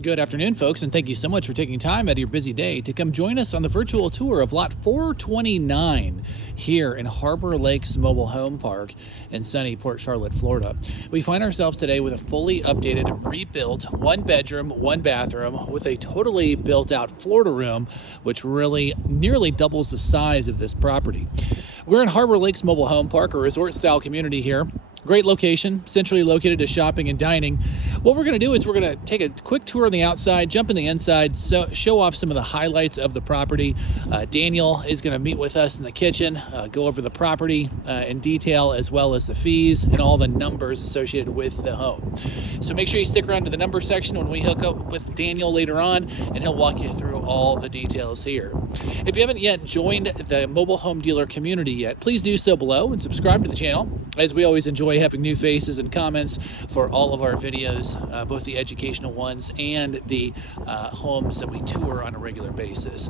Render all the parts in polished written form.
Good afternoon, folks, and thank you so much for taking time out of your busy day to come join us on the virtual tour of Lot 429 here in Harbor Lakes Mobile Home Park in sunny Port Charlotte, Florida. We find ourselves today with a fully updated, rebuilt, one bedroom, one bathroom with a totally built out Florida room, which really nearly doubles the size of this property. We're in Harbor Lakes Mobile Home Park, a resort style community here. Great location, centrally located to shopping and dining. What we're going to do is we're going to take a quick tour on the outside, jump in the inside, show off some of the highlights of the property. Daniel is going to meet with us in the kitchen, go over the property in detail, as well as the fees and all the numbers associated with the home. So make sure you stick around to the number section when we hook up with Daniel later on, and he'll walk you through all the details here. If you haven't yet joined the mobile home dealer community yet, please do so below and subscribe to the channel, as we always enjoy having new faces and comments for all of our videos, both the educational ones and the homes that we tour on a regular basis.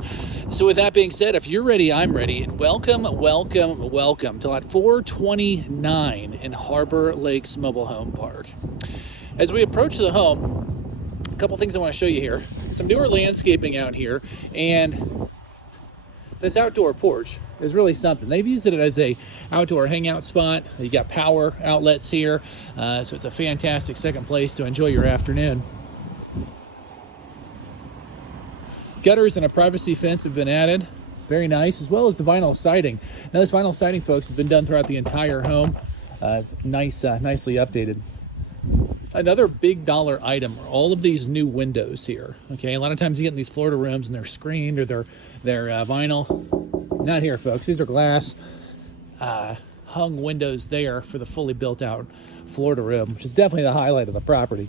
So with that being said, if you're ready, I'm ready, and welcome to Lot 429 in Harbor Lakes Mobile Home Park. As we approach the home, a couple things I want to show you here. Some newer landscaping out here, and this outdoor porch is really something. They've used it as a outdoor hangout spot. You got power outlets here, so it's a fantastic second place to enjoy your afternoon. Gutters and a privacy fence have been added. Very nice, as well as the vinyl siding. Now this vinyl siding, folks, has been done throughout the entire home. It's nice, nicely updated. Another big dollar item are all of these new windows here. Okay, a lot of times you get in these Florida rooms and they're screened or they're vinyl. Not here, folks. These are glass hung windows there for the fully built out Florida room, which is definitely the highlight of the property.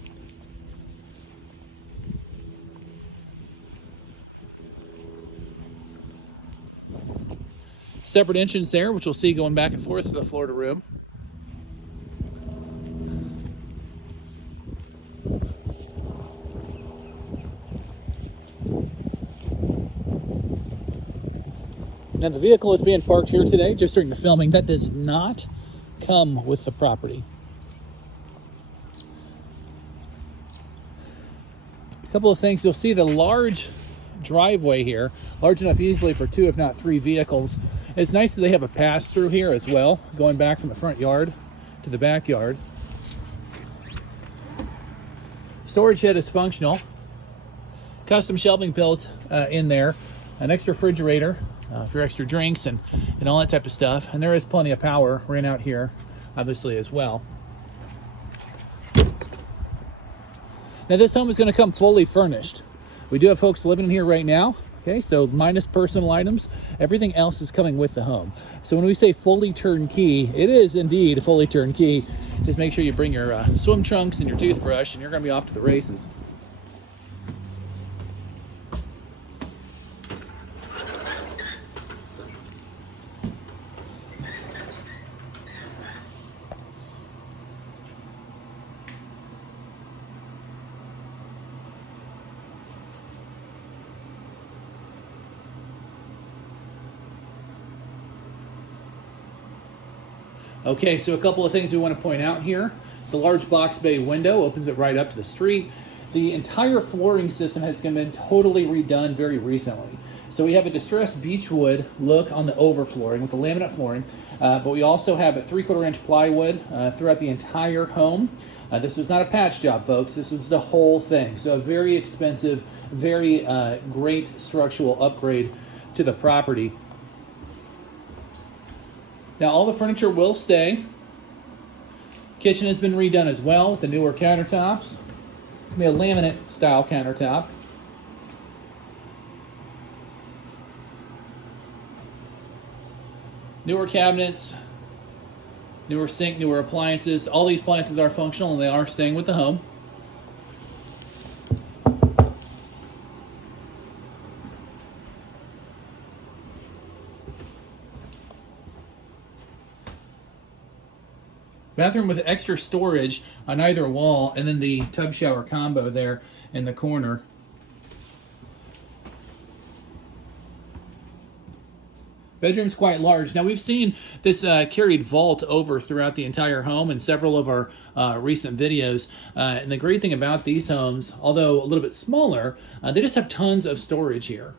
Separate entrance there, which we'll see going back and forth to the Florida room. Now the vehicle is being parked here today just during the filming. That does not come with the property. A couple of things. You'll see the large driveway here, large enough easily for 2 if not 3 vehicles. It's nice that they have a pass through here as well, going back from the front yard to the backyard. Storage shed is functional. Custom shelving built in there. An extra refrigerator for extra drinks and all that type of stuff. And there is plenty of power ran out here, obviously, as well. Now this home is going to come fully furnished. We do have folks living in here right now. Okay, so minus personal items, everything else is coming with the home. So when we say fully turnkey, it is indeed fully turnkey. Just make sure you bring your swim trunks and your toothbrush, and you're going to be off to the races. Okay, so a couple of things we want to point out here. The large box bay window opens it right up to the street. The entire flooring system has been totally redone very recently. So we have a distressed beechwood look on the overflooring with the laminate flooring, but we also have a 3/4 inch plywood throughout the entire home. This was not a patch job, folks. This was the whole thing. So a very expensive, very great structural upgrade to the property. Now all the furniture will stay. Kitchen has been redone as well with the newer countertops. It's going to be a laminate style countertop. Newer cabinets, newer sink, newer appliances. All these appliances are functional and they are staying with the home. Bathroom with extra storage on either wall, and then the tub shower combo there in the corner. Bedroom's quite large. Now, we've seen this carried vault over throughout the entire home in several of our recent videos. And the great thing about these homes, although a little bit smaller, they just have tons of storage here.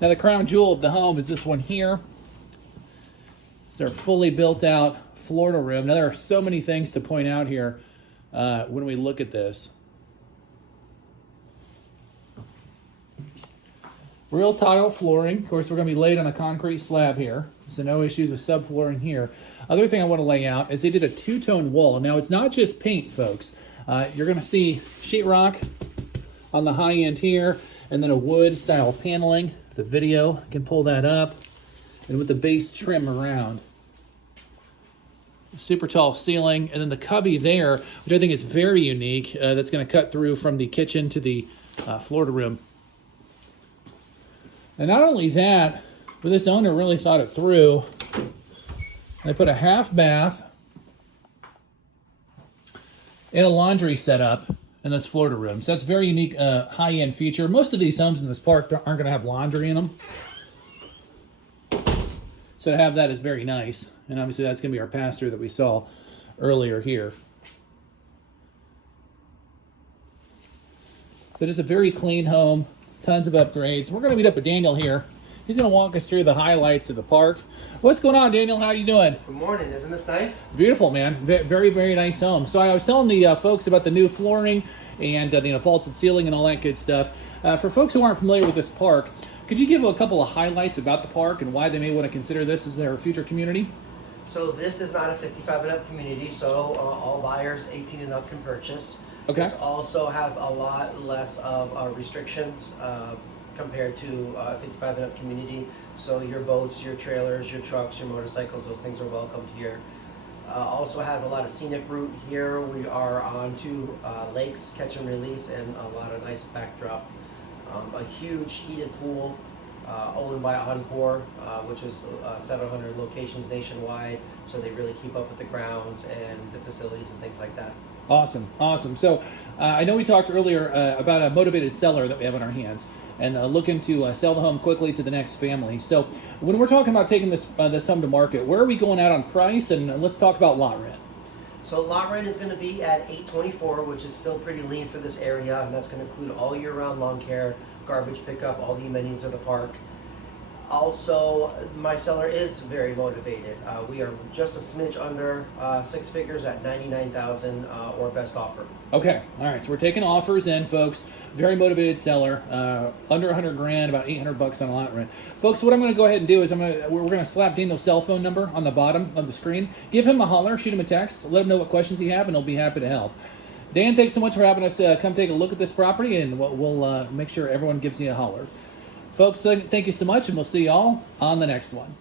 Now, the crown jewel of the home is this one here. It's their fully built out Florida room. Now, there are so many things to point out here when we look at this. Real tile flooring. Of course, we're going to be laid on a concrete slab here, so no issues with subflooring here. Other thing I want to lay out is they did a two-tone wall. Now, it's not just paint, folks. You're going to see sheetrock on the high end here, and then a wood-style paneling. The video can pull that up, and with the base trim around. Super tall ceiling, and then the cubby there, which I think is very unique. That's going to cut through from the kitchen to the Florida room. And not only that, but this owner really thought it through. They put a half bath and a laundry setup in this Florida room. So that's a very unique high-end feature. Most of these homes in this park aren't going to have laundry in them. So to have that is very nice. And obviously that's going to be our pass-through that we saw earlier here. So it is a very clean home. Tons of upgrades. We're going to meet up with Daniel here. He's going to walk us through the highlights of the park. What's going on, Daniel? How you doing? Good morning. Isn't this nice? Beautiful, man. Very, very nice home. So I was telling the folks about the new flooring and the vaulted ceiling and all that good stuff. For folks who aren't familiar with this park, could you give a couple of highlights about the park and why they may want to consider this as their future community? So this is not a 55 and up community, so all buyers 18 and up can purchase. Okay. This also has a lot less of restrictions compared to a 55 and up community. So your boats, your trailers, your trucks, your motorcycles, those things are welcomed here. Also has a lot of scenic route here. We are on two lakes, catch and release, and a lot of nice backdrop. A huge heated pool owned by Encore, which is 700 locations nationwide. So they really keep up with the grounds and the facilities and things like that. Awesome, awesome. So I know we talked earlier about a motivated seller that we have on our hands and looking to sell the home quickly to the next family. So when we're talking about taking this home to market, where are we going out on price? And let's talk about lot rent. So lot rent is going to be at $824, which is still pretty lean for this area, and that's going to include all year-round lawn care, garbage pickup, all the amenities of the park. Also, my seller is very motivated. We are just a smidge under six figures at $99,000 or best offer. Okay, all right. So we're taking offers in, folks. Very motivated seller, under 100 grand, about 800 bucks on lot rent. Folks, what I'm going to go ahead and do is we're going to slap Daniel's cell phone number on the bottom of the screen. Give him a holler, shoot him a text, let him know what questions you have, and he'll be happy to help. Dan, thanks so much for having us come take a look at this property, and we'll make sure everyone gives you a holler. Folks, thank you so much, and we'll see y'all on the next one.